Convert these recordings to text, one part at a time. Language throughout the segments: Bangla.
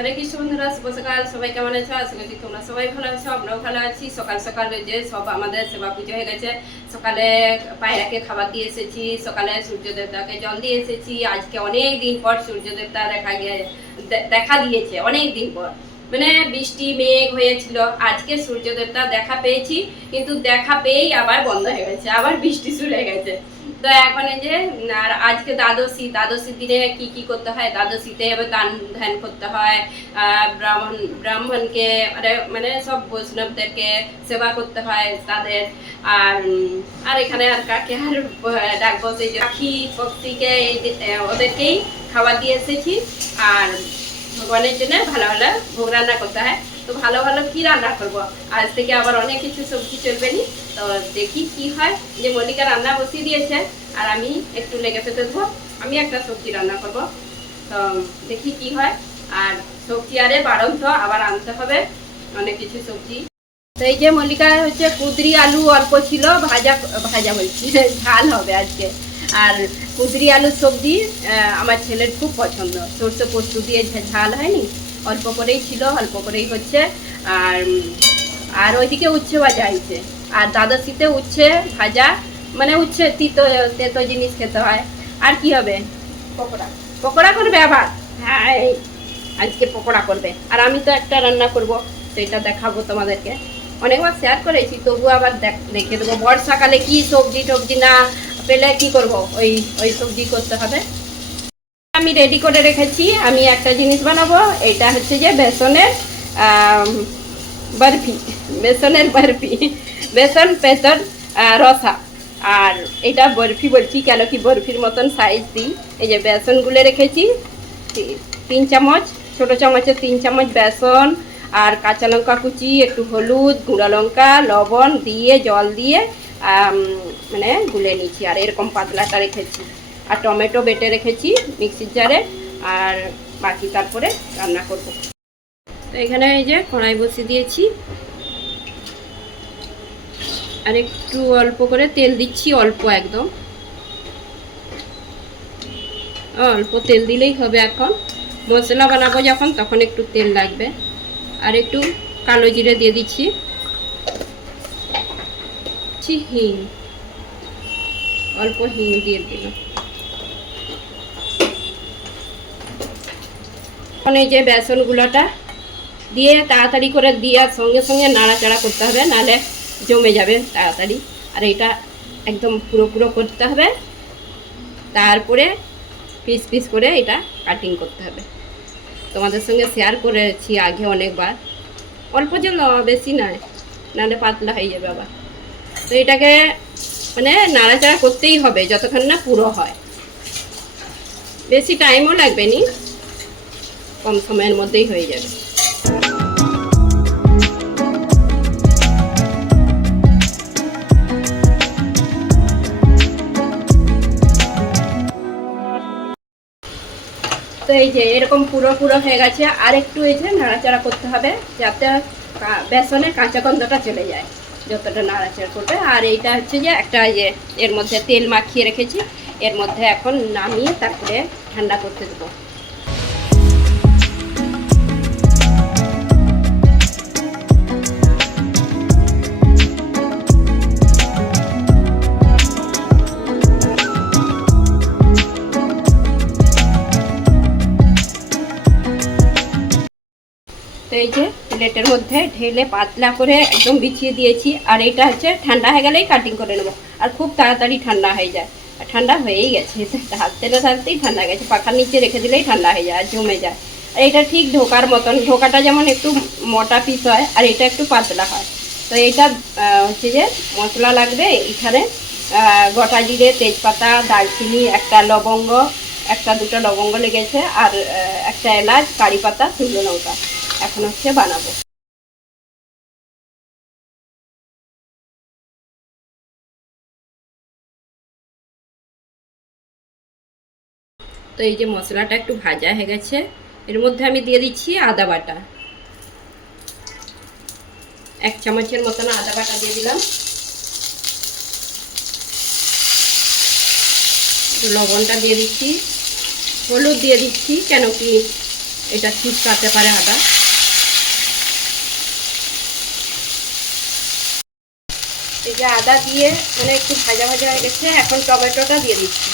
হরে কৃষ্ণ বন্ধুরা, শুভ সকাল। সবাই কেমন আছো? আশা করছি তোমরা সবাই ভালো আছো, আমরাও ভালো আছি। সকাল সকাল যে সব আমাদের সেবা পুজো হয়ে গেছে। সকালে পায়রাকে খাবার দিয়ে এসেছি, সকালে সূর্য দেবতাকে জল দিয়ে এসেছি। আজকে অনেক দিন পর সূর্য দেবতা দেখা দিয়েছে, অনেক দিন পর। মানে বৃষ্টি মেঘ হয়েছিল, আজকে সূর্য দেবতা দেখা পেয়েছি, কিন্তু দেখা পেয়েই আবার বন্ধ হয়ে গেছে, আবার বৃষ্টি শুরু হয়ে গেছে। তো এখন এই যে আর আজকে দ্বাদশীর দিনে কি কি করতে হয়, দ্বাদশীতে এবার দান ধ্যান করতে হয়, ব্রাহ্মণকে মানে সব বৈষ্ণবদেরকে সেবা করতে হয় তাদের। আর আর এখানে আর কাকে আর ডাকবো, সেই পাখি পক্ষীকে ওদেরকেই খাবার দিয়ে এসেছি। আর ভগবানের জন্য ভালো ভালো ভোগ রান্না করতে হয়। তো ভালো ভালো কি রান্না করব, আজ থেকে আবার অনেক কিছু সবজি চলবে নি। তো দেখি কি হয়। যে মল্লিকা রান্না বসিয়ে দিয়েছে আর আমি একটু লেগে পেতে দেবো। আমি একটা সবজি রান্না করব, তো দেখি কি হয়। আর সবজি আরে বারণ তো আবার আনতে হবে অনেক কিছু সবজি। তো এই যে মল্লিকা হচ্ছে কুদরি আলু অল্প ছিল, ভাজা ভাজা বলছি ঝাল হবে আজকে। আর কুদরি আলুর সবজি আমার ছেলের খুব পছন্দ, সরষে পোস্ত দিয়ে ঝাল হয়নি, অল্প করেই ছিল, অল্প করেই হচ্ছে। আর আর ওইদিকে উচ্ছে ভাজা হয়েছে। আর দ্বাদশীতে উচ্ছে ভাজা, মানে উচ্ছে তিতো তেতো জিনিস খেতে হয়। আর কি হবে? পকোড়া। পকোড়া করবে আবার? হ্যাঁ, আজকে পকোড়া করবে। আর আমি তো একটা রান্না করব, সেটা দেখাবো তোমাদেরকে। অনেকবার শেয়ার করেছি, তবু আবার দেখে দেবো। বর্ষাকালে কি সবজি টবজি না পেলে কি করব, ওই ওই সবজি করতে হবে। আমি রেডি করে রেখেছি, আমি একটা জিনিস বানাবো। এটা হচ্ছে যে বেসনের বরফি, বেসনের বরফি, বেসন পেতর রসা। আর এটা বরফি বলছি কেন কি বরফির মতন সাইজ দিই। এই যে বেসন গুলে রেখেছি 3 চামচ, ছোটো চামচের 3 চামচ বেসন, আর কাঁচা লঙ্কা কুচি, একটু হলুদ, গুঁড়া লঙ্কা, লবণ দিয়ে জল দিয়ে মানে গুলে নিচ্ছি। আর এরকম পাতলাটা রেখেছি। আর টমেটো বেটে রেখেছি মিক্সির জারে। আর বাকি তারপরে রান্না করব। তো এখানে এই যে কড়াই বসিয়ে দিয়েছি, আর একটু অল্প করে তেল দিচ্ছি, অল্প একদম অল্প তেল দিলেই হবে। এখন মশলা বানাবো যখন, তখন একটু তেল লাগবে। আর একটু কালো জিরে দিয়ে দিচ্ছি, হিং, অল্প হিং দিয়ে দিলাম। এখন এই যে বেসনগুলোটা দিয়ে তাড়াতাড়ি করে দেওয়ার সঙ্গে সঙ্গে নাড়াচাড়া করতে হবে, নাহলে জমে যাবে তাড়াতাড়ি। আর এটা একদম পুরো করতে হবে, তারপরে পিস পিস করে এটা কাটিং করতে হবে। তোমাদের সঙ্গে শেয়ার করেছি আগে অনেকবার। অল্প জল, বেশি নয়, নাহলে পাতলা হয়ে যাবে আবার। তো এটাকে মানে নাড়াচাড়া করতেই হবে যতক্ষণ না পুরো হয়। বেশি টাইমও লাগবে নি, কম সময়ের মধ্যেই হয়ে যাবে। তো এই যে এরকম পুরো হয়ে গেছে। আর একটু এই যে নাড়াচাড়া করতে হবে, যাতে বেসনের কাঁচা গন্ধটা চলে যায়, যতটা নাড়াচাড়া করবে। আর এইটা হচ্ছে যে একটা যে এর মধ্যে তেল মাখিয়ে রেখেছি, এর মধ্যে এখন নামিয়ে তারপরে ঠান্ডা করতে দেবো। তো এই যে প্লেটের মধ্যে ঢেলে পাতলা করে একদম বিছিয়ে দিয়েছি। আর এটা হচ্ছে ঠান্ডা হয়ে গেলেই কাটিং করে নেবো। আর খুব তাড়াতাড়ি ঠান্ডা হয়ে যায়, আর ঠান্ডা হয়েই গেছে, ঢালতেই ঠান্ডা গেছে। পাখার নিচে রেখে দিলেই ঠান্ডা হয়ে যায় আর জমে যায়। আর এটা ঠিক ঢোকার মতন, ঢোকাটা যেমন একটু মোটা পিস হয় আর এটা একটু পাতলা হয়। তো এইটা হচ্ছে যে মশলা লাগবে এখানে, গোটা জিরে, তেজপাতা, দারচিনি, একটা লবঙ্গ, একটা দুটো লবঙ্গ লেগেছে, আর একটা এলাচ, কারি পাতা, শুকনো লঙ্কা। এখন হচ্ছে বানাবো। তো এই যে মশলাটা একটু ভাজা হয়ে গেছে, এর মধ্যে আমি দিয়ে দিচ্ছি আদা বাটা। 1 চামচের মতন আদা বাটা দিয়ে দিলাম। লবণটা দিয়ে দিচ্ছি, হলুদ দিয়ে দিচ্ছি, কেন কি এটা চুটকাতে পারে আদা। এই যে আদা দিয়ে মানে একটু ভাজা ভাজা হয়ে গেছে, এখন টমেটোটা দিয়ে দিচ্ছি।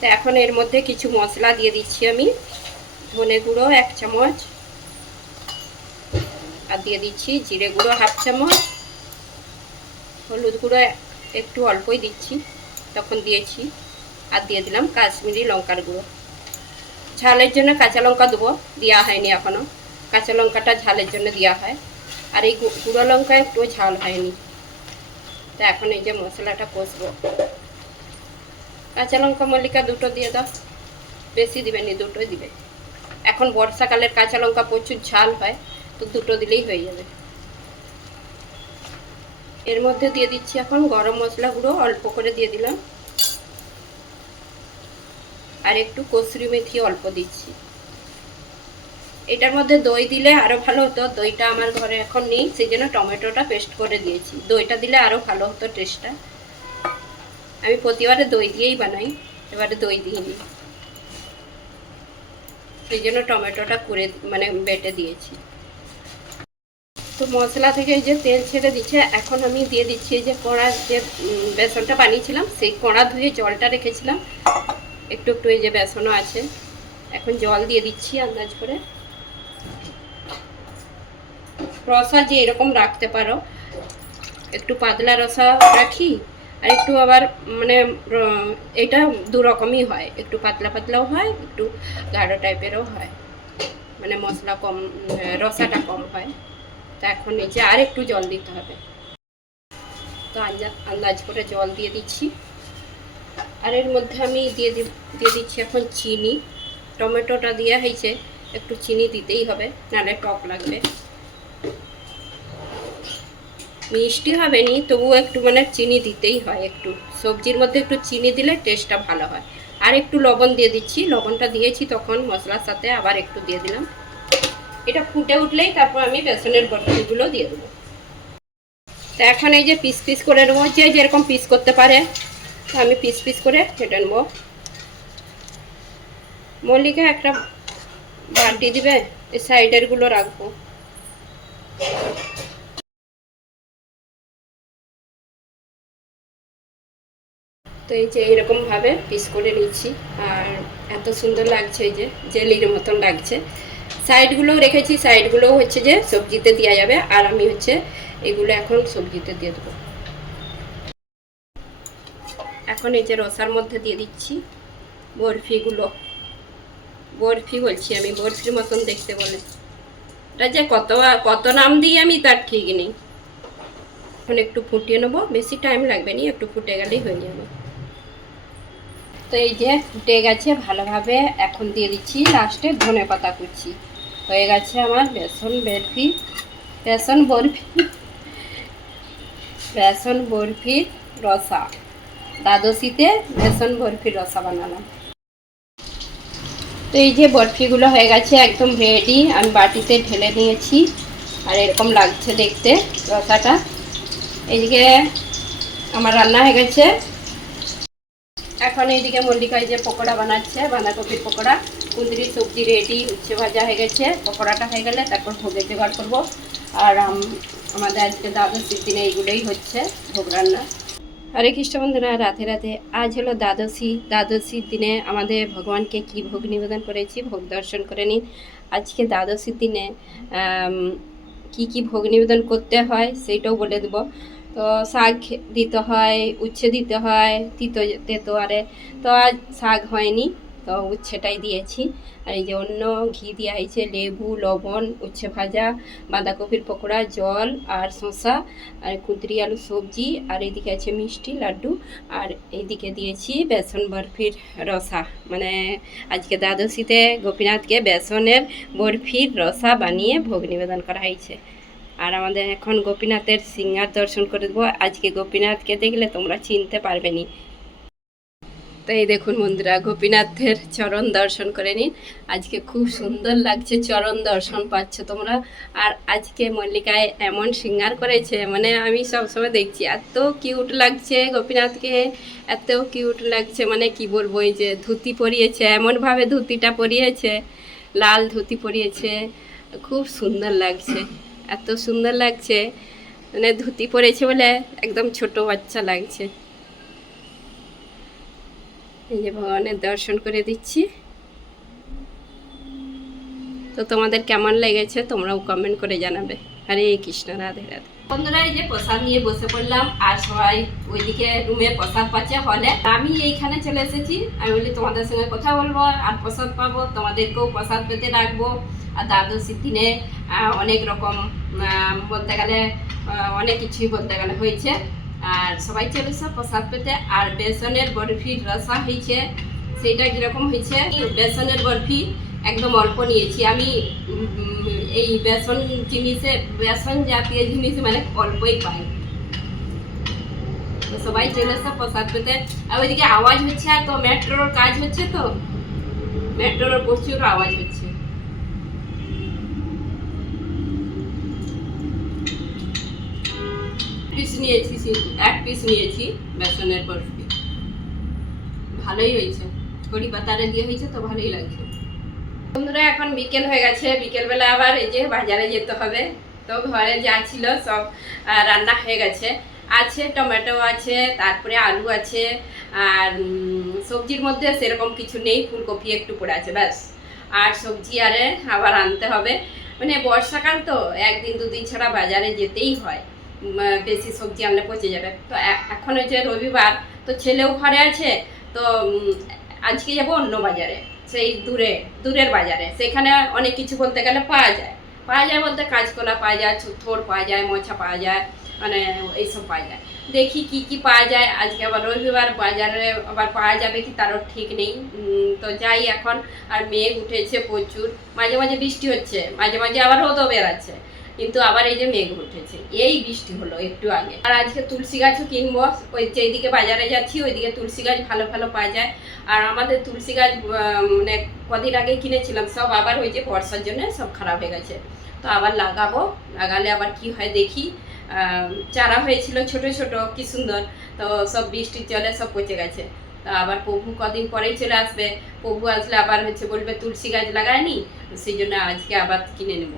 তো এখন এর মধ্যে কিছু মশলা দিয়ে দিচ্ছি আমি। ধনে গুঁড়ো 1 চামচ, আর দিয়ে দিচ্ছি জিরে গুঁড়ো 1/2 চামচ, হলুদ গুঁড়ো একটু অল্পই দিচ্ছি, তখন দিয়েছি, আর দিয়ে দিলাম কাশ্মীরি লঙ্কার গুঁড়ো। ঝালের জন্য কাঁচা লঙ্কা দেবো, দেওয়া হয়নি এখনও। কাঁচা লঙ্কাটা ঝালের জন্য দেওয়া হয়, আর এই গুঁড়ো লঙ্কা একটু ঝাল হয়নি। তো এখন এই যে মশলাটা কষবো। কাঁচা লঙ্কা মল্লিকা 2টো দিয়ে দাও, বেশি দিবে নি, 2টোই দিবে। এখন বর্ষাকালের কাঁচা লঙ্কা প্রচুর ঝাল হয়, তো 2টো দিলেই হয়ে যাবে। এর মধ্যে দিয়ে দিচ্ছি এখন গরম মশলা গুঁড়ো, অল্প করে দিয়ে দিলাম, আর একটু কসুরি মেথি অল্প দিচ্ছি। এটার মধ্যে দই দিলে আরও ভালো হতো, দইটা আমার ঘরে এখন নেই, সেই জন্য টমেটোটা পেস্ট করে দিয়েছি। দইটা দিলে আরও ভালো হতো টেস্টটা। আমি প্রতিবারে দই দিয়েই বানাই, এবারে দই দিইনি, সেই জন্য টমেটোটা করে মানে বেটে দিয়েছি। তো মশলা থেকে এই যে তেল ছেড়ে দিচ্ছে, এখন আমি দিয়ে দিচ্ছি এই যে কড়া যে বেসনটা বানিয়েছিলাম, সেই কড়া ধুয়ে জলটা রেখেছিলাম, একটু একটু এই যে বেসনও আছে। এখন জল দিয়ে দিচ্ছি আন্দাজ করে। রসা যে এরকম রাখতে পারো, একটু পাতলা রসা রাখি, আর একটু আবার মানে এটা 2 রকমই হয়, একটু পাতলা পাতলাও হয়, একটু গাঢ় টাইপেরও হয়, মানে মশলা কম, রসাটা কম হয়। তা এখন এই যে আর একটু জল দিতে হবে, তো আন্দাজ করে জল দিয়ে দিচ্ছি। আর এর মধ্যে আমি দিয়ে দিচ্ছি এখন চিনি। টমেটোটা দেওয়া হয়েছে, একটু চিনি দিতেই হবে, নাহলে টক লাগবে। মিষ্টি হবে নি, তবুও একটু মানে চিনি দিতেই হয়, একটু সবজির মধ্যে একটু চিনি দিলে টেস্টটা ভালো হয়। আর একটু লবণ দিয়ে দিচ্ছি, লবণটা দিয়েছি তখন মশলার সাথে, আবার একটু দিয়ে দিলাম। এটা ফুটে উঠলেই তারপর আমি বেসনের বড়িগুলো দিয়ে দেবো। তো এখন এই যে পিস পিস করে নেবো, যে যেরকম পিস করতে পারে, আমি পিস পিস করে কেটে নেবো। মল্লিকা একটা বাটি দিবে, এই সাইডের গুলো রাখবো। তো এই যে এরকমভাবে পিস করে নিচ্ছি, আর এত সুন্দর লাগছে, এই যে জেলির মতন লাগছে। সাইডগুলোও রেখেছি, সাইডগুলোও হচ্ছে যে সবজিতে দেওয়া যাবে, আর আমি হচ্ছে এগুলো এখন সবজিতে দিয়ে দেবো। এখন এই যে রসার মধ্যে দিয়ে দিচ্ছি বরফিগুলো। বরফি বলছি আমি, বরফির মতন দেখতে বলে, এটা যে কত কত নাম দিই আমি তার ঠিক নেই। এখন একটু ফুটিয়ে নেবো, বেশি টাইম লাগবে না, একটু ফুটে গেলেই হয়ে যাবে। তো এই যে ফুটে গেছে ভালোভাবে, এখন দিয়ে দিচ্ছি লাস্টে ধনেপাতা কুচি। হয়ে গেছে আমার বেসন বরফি, বেসন বরফির রসা। দ্বাদশীতে বেসন বরফির রসা বানালাম। তো এই যে বরফিগুলো হয়ে গেছে একদম রেডি, আমি বাটিতে ঢেলে নিয়েছি, আর এরকম লাগছে দেখতে রসাটা। এইদিকে আমার রান্না হয়ে গেছে। এখন এইদিকে মল্লিকা এই যে পকোড়া বানাচ্ছে, বাঁধাকপির পকোড়া। কুঁদরি সবজি রেডি, উচ্ছে ভাজা হয়ে গেছে, পকোড়াটা হয়ে গেলে তারপর ভোগের জোগাড় করবো। আর আমাদের আজকে দ্বাদশীর দিনে এইগুলোই হচ্ছে ভোগ রান্না। হরে কৃষ্ণ বন্ধুরা, রাধে রাধে। আজ হলো দ্বাদশী। দ্বাদশীর দিনে আমাদের ভগবানকে কি ভোগ নিবেদন করেছি, ভোগ দর্শন করে নিন। আজকে দ্বাদশীর দিনে কি কি ভোগ নিবেদন করতে হয় সেইটাও বলে দেবো। তো শাক দিতে হয়, উচ্ছে দিতে হয়, তেতো আরে, তো আজ শাক হয়নি, তো উচ্ছেটাই দিয়েছি। আর এই যে অন্য ঘি দেওয়া হয়েছে, লেবু, লবণ, উচ্ছে ভাজা, বাঁধাকপির পকোড়া, জল আর শসা, আর কুঁদরি আলু সবজি, আর এইদিকে আছে মিষ্টি লাড্ডু, আর এইদিকে দিয়েছি বেসন বরফির রসা। মানে আজকে দ্বাদশীতে গোপীনাথকে বেসনের বরফির রসা বানিয়ে ভোগ নিবেদন করা হয়েছে। আর আমাদের এখন গোপীনাথের সিংহার দর্শন করে দেবো। আজকে গোপীনাথকে দেখলে তোমরা চিনতে পারবে নি। তো এই দেখুন বন্ধুরা, গোপীনাথের চরণ দর্শন করে নিন। আজকে খুব সুন্দর লাগছে, চরণ দর্শন পাচ্ছ তোমরা। আর আজকে মল্লিকায় এমন শৃঙ্গার করেছে, মানে আমি সবসময় দেখছি, এত কিউট লাগছে গোপীনাথকে, এত কিউট লাগছে, মানে কি বলবো। এই যে ধুতি পরিয়েছে, এমনভাবে ধুতিটা পরিয়েছে, লাল ধুতি পরিয়েছে, খুব সুন্দর লাগছে, এত সুন্দর লাগছে, মানে ধুতি পরেছে বলে একদম ছোট বাচ্চা লাগছে। এই যে ভগবানের দর্শন করে দিচ্ছি। তো তোমাদের কেমন লেগেছে তোমরাও কমেন্ট করে জানাবে। হরে কৃষ্ণ, রাধে রাধে। বন্ধুরা, এই যে প্রসাদ নিয়ে বসে পড়লাম, আর সবাই ওইদিকে রুমে প্রসাদ পাচ্ছে হলে, আমি এইখানে চলে এসেছি। আমি বলি তোমাদের সঙ্গে কথা বলবো আর প্রসাদ পাবো, তোমাদেরকেও প্রসাদ পেতে রাখবো। আর দ্বাদশীর দিনে অনেক রকম বলতে গেলে অনেক কিছুই বলতে গেলে হয়েছে, আর সবাই চলেছে প্রসাদ পেতে। আর বেসনের বরফির রসা হয়েছে, সেইটা কীরকম হয়েছে, বেসনের বরফি একদম অল্প নিয়েছি আমি। এই বেসন জিনিসে, বেসন জাতীয় জিনিস মানে অল্পই পাই। তো সবাই চলেছে প্রসাদ পেতে। আর ওইদিকে আওয়াজ হচ্ছে, তো মেট্রোর কাজ হচ্ছে, তো মেট্রোর প্রচুর আওয়াজ হচ্ছে। পিস নিয়েছি, 1 পিস নিয়েছি বেসনের বরফি, ভালোই হয়েছে, কড়ি পাতারে দিয়ে হয়েছে, তো ভালোই লাগছে। বন্ধুরা, এখন বিকেল হয়ে গেছে, বিকেলবেলা আবার এই যে বাজারে যেতে হবে। তো ঘরে যা ছিল সব রান্না হয়ে গেছে, আছে টমেটো আছে, তারপরে আলু আছে, আর সবজির মধ্যে সেরকম কিছু নেই, ফুলকপি একটু পড়ে আছে ব্যাস। আর সবজি আরে আবার আনতে হবে, মানে বর্ষাকাল তো একদিন দুদিন ছাড়া বাজারে যেতেই হয়, বেশি সবজি আনলে পচে যাবে। তো এখন হচ্ছে রবিবার, তো ছেলেও ঘরে আছে, তো আজকে যাবো অন্য বাজারে, সেই দূরের বাজারে। সেখানে অনেক কিছু বলতে গেলে পাওয়া যায় বলতে কাঁচকলা পাওয়া যায়, থোড় পাওয়া যায়, মোছা পাওয়া যায়, মানে এইসব পাওয়া যায়। দেখি কি কি পাওয়া যায়। আজকে আবার রবিবার, বাজারে আবার পাওয়া যাবে কি তারও ঠিক নেই। তো যাই এখন। আর মেঘ উঠেছে প্রচুর, মাঝে মাঝে বৃষ্টি হচ্ছে, মাঝে মাঝে আবার রোদও বেরাচ্ছে, কিন্তু আবার এই যে মেঘ উঠেছে, এই বৃষ্টি হলো একটু আগে। আর আজকে তুলসী গাছও কিনবো, ওই যেদিকে বাজারে যাচ্ছি ওইদিকে তুলসী গাছ ভালো ভালো পাওয়া যায়। আর আমাদের তুলসী গাছ মানে কদিন আগে কিনেছিলাম, সব আবার ওই যে বর্ষার জন্য সব খারাপ হয়ে গেছে। তো আবার লাগাবো, লাগালে আবার কি হয় দেখি। চারা হয়েছিল ছোট ছোট, কি সুন্দর, তো সব বৃষ্টির জলে সব পচে গেছে। তো আবার প্রভু কদিন পরেই চলে আসবে, প্রভু আসলে আবার বলবে তুলসী গাছ লাগায়নি, সেই জন্য আজকে আবার কিনে নেব।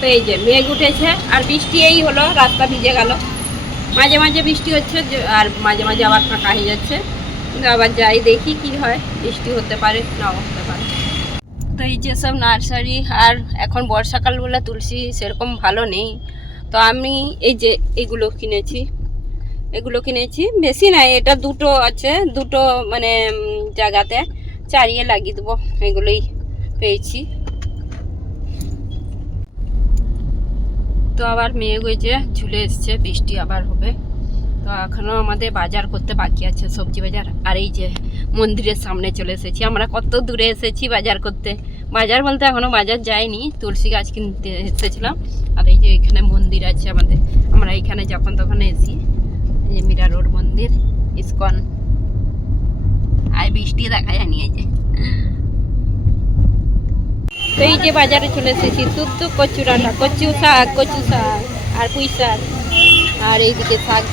তো এই যে মেঘ উঠেছে আর বৃষ্টি এই হলো, রাস্তা ভিজে গেল, মাঝে মাঝে বৃষ্টি হচ্ছে আর মাঝে মাঝে আবার ফাঁকা হয়ে যাচ্ছে। কিন্তু আবার যাই দেখি কি হয়, বৃষ্টি হতে পারে নাও হতে পারে। তো এই যে সব নার্সারি, আর এখন বর্ষাকাল বলে তুলসী সেরকম ভালো নেই। তো আমি এই যে এগুলো কিনেছি, বেশি নাই, এটা দুটো আছে, দুটো মানে জায়গাতে চারিয়ে লাগিয়ে দেবো, এগুলোই পেয়েছি। তো আবার মেঘ হয়ে যে ঝুলে এসছে, বৃষ্টি আবার হবে। তো এখনও আমাদের বাজার করতে বাকি আছে, সবজি বাজার। আর এই যে মন্দিরের সামনে চলে এসেছি, আমরা কত দূরে এসেছি বাজার করতে। বাজার বলতে এখনও বাজার যাইনি, তুলসী গাছ কিনতে এসেছিলাম। আর এই যে এখানে মন্দির আছে আমাদের, আমরা এখানে যখন তখন এসি। এই যে মীরা রোড মন্দির, ইস্কন। আর বৃষ্টি দেখা যায়নি এই যে। তো এই যে বাজারে চলে এসেছি, শুধু কচু শাক আর পুঁই শাক, আর এইদিকে শাক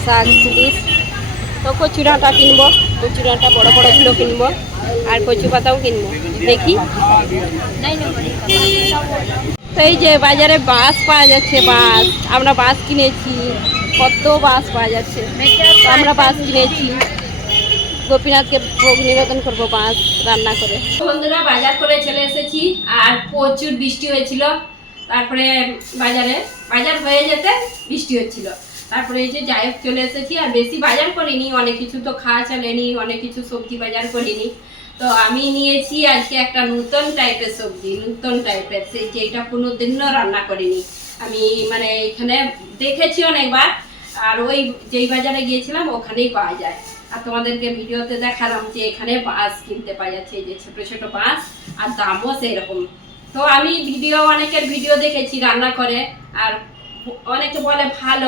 শুধু। তো কচু ডাঁটা কিনবো, কচু ডাঁটা বড় বড়গুলো কিনবো, আর কচু পাতাও কিনবো, দেখি। তো এই যে বাজারে বাঁশ পাওয়া যাচ্ছে, বাঁশ, আমরা বাঁশ কিনেছি, কত বাঁশ পাওয়া যাচ্ছে, তো আমরা বাঁশ কিনেছি, গোপীনাথকে ভোগ নিবেদন করবো বাঁশ রান্না করে। বন্ধুরা, বাজার করে চলে এসেছি, আর প্রচুর বৃষ্টি হয়েছিল। তারপরে বাজার হয়ে যেতে বৃষ্টি হচ্ছিল, তারপরে এই যে যাই হোক চলে এসেছি। আর বেশি বাজার করিনি, অনেক কিছু তো খাওয়া চলেনি, অনেক কিছু সবজি বাজার করিনি। তো আমি নিয়েছি আজকে একটা নতুন টাইপের সবজি, সেই যেটা কোনোদিনও রান্না করিনি আমি, মানে এখানে দেখেছি অনেকবার, আর ওই যেই বাজারে গিয়েছিলাম ওখানেই পাওয়া যায়। আর তোমাদেরকে ভিডিওতে দেখালাম যে এখানে বাঁশ কিনতে পাওয়া যাচ্ছে, এই যে ছোট ছোট বাঁশ, আর দামও সেই রকম। তো আমি অনেকের ভিডিও দেখেছি রান্না করে, আর অনেকে বলে ভালো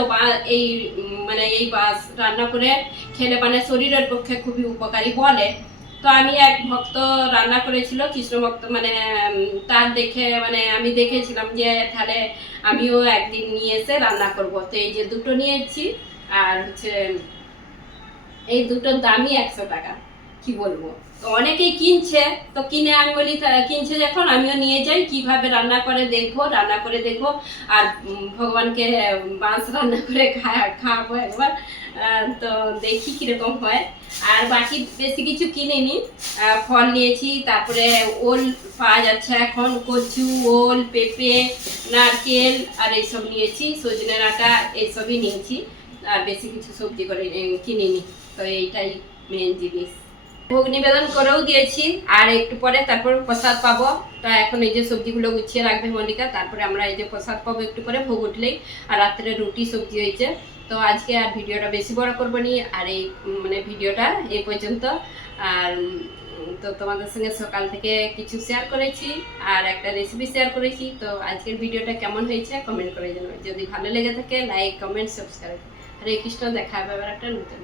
এই মানে এই বাঁশ রান্না করে খেলে মানে শরীরের পক্ষে খুবই উপকারী বলে। তো আমি এক ভক্ত রান্না করেছিল, কৃষ্ণ ভক্ত, মানে তার দেখে মানে আমি দেখেছিলাম যে তাহলে আমিও একদিন নিয়ে এসে রান্না করব। তো এই যে দুটো নিয়েছি, আর হচ্ছে এই দুটোর দামই 100 টাকা। কি বলবো, তো অনেকেই কিনছে, তো কিনে আমি বলি কিনছে যখন আমিও নিয়ে যাই, কিভাবে রান্না করে দেখবো, রান্না করে দেখবো। আর ভগবানকে মাছ রান্না করে খাওয়াবো একবার। তো দেখি কিরকম হয়। আর বাকি বেশি কিছু কিনিনি, ফল নিয়েছি, তারপরে ওল পাওয়া যাচ্ছে এখন, কচু, ওল, পেঁপে, নারকেল আর এইসব নিয়েছি, সজনে ডাঁটা এইসবই নিয়েছি। আর বেশি কিছু সবজি করে কিনিনি। তো এইটাই মেন জিনিস। ভোগ নিবেদন করেও দিয়েছি, আর একটু পরে তারপর প্রসাদ পাবো। তা এখন এই যে সবজিগুলো গুছিয়ে রাখবে মল্লিকা, তারপরে আমরা এই যে প্রসাদ পাবো একটু পরে ভোগ উঠলেই। আর রাত্রে রুটি সবজি হয়েছে। তো আজকে আর ভিডিওটা বেশি বড় করবো নি, আর এই মানে ভিডিওটা এই পর্যন্ত। আর তো তোমাদের সঙ্গে সকাল থেকে কিছু শেয়ার করেছি, আর একটা রেসিপি শেয়ার করেছি। তো আজকের ভিডিওটা কেমন হয়েছে কমেন্ট করে জানাবে। যদি ভালো লেগে থাকে লাইক, কমেন্ট, সাবস্ক্রাইব। হরে কৃষ্ণ, দেখা হবে আবার একটা নতুন।